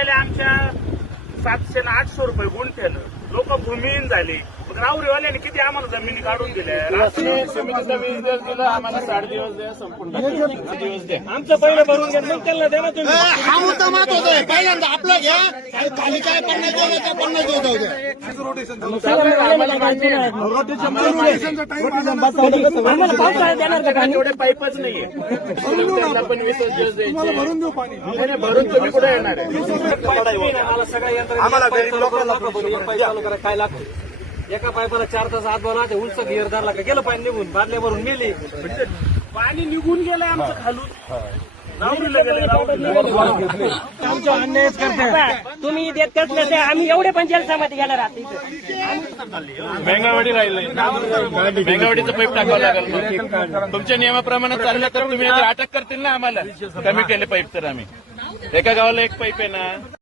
गेल्या आमच्या सातशे ना आठशे रुपये गुंठ्यानं. लोक भूमिहीन झाले. मग राहुरीवाल्याने किती आम्हाला जमिनी काढून दिल्या? दिला आम्हाला साठ दिवस द्या संपूर्ण दिवस द्या. आमचं पहिलं भरून मग त्यांना द्या ना तुम्ही. हा मुद्दा महत्त्वाचा आहे पहिल्यांदा घ्या आणि खाली काय पन्नास पन्नास दिवस जाऊ द्या आम्हाला देणार का पाणी? एवढे पाईपच नाहीये वीस दिवस द्यायचे भरून देऊ पाणी भरून तुम्ही कुठे येणार आहे आम्हाला सगळ्या यंत्रणा आम्हाला गरीब लोकांना पाईप चालू करा काय लागतं एका पायपाला चार तास आत बनवा ते उंच गिअर धरला का गेलं पाणी निघून बादल्या भरून गेली पाणी निघून गेलंय आमचं खालून. आमच्या अन्यायच करते. तुम्ही देत नसले आम्ही एवढे पंचायत समिती इथे. बेंगावडी राहिले बेंगावडीचं पाईप टाकावं लागेल मग. तुमच्या नियमाप्रमाणे चाललं तर तुम्ही अटक करतील ना आम्हाला. कमी केले पाईप तर आम्ही. एका गावाला एक पाईप आहे ना.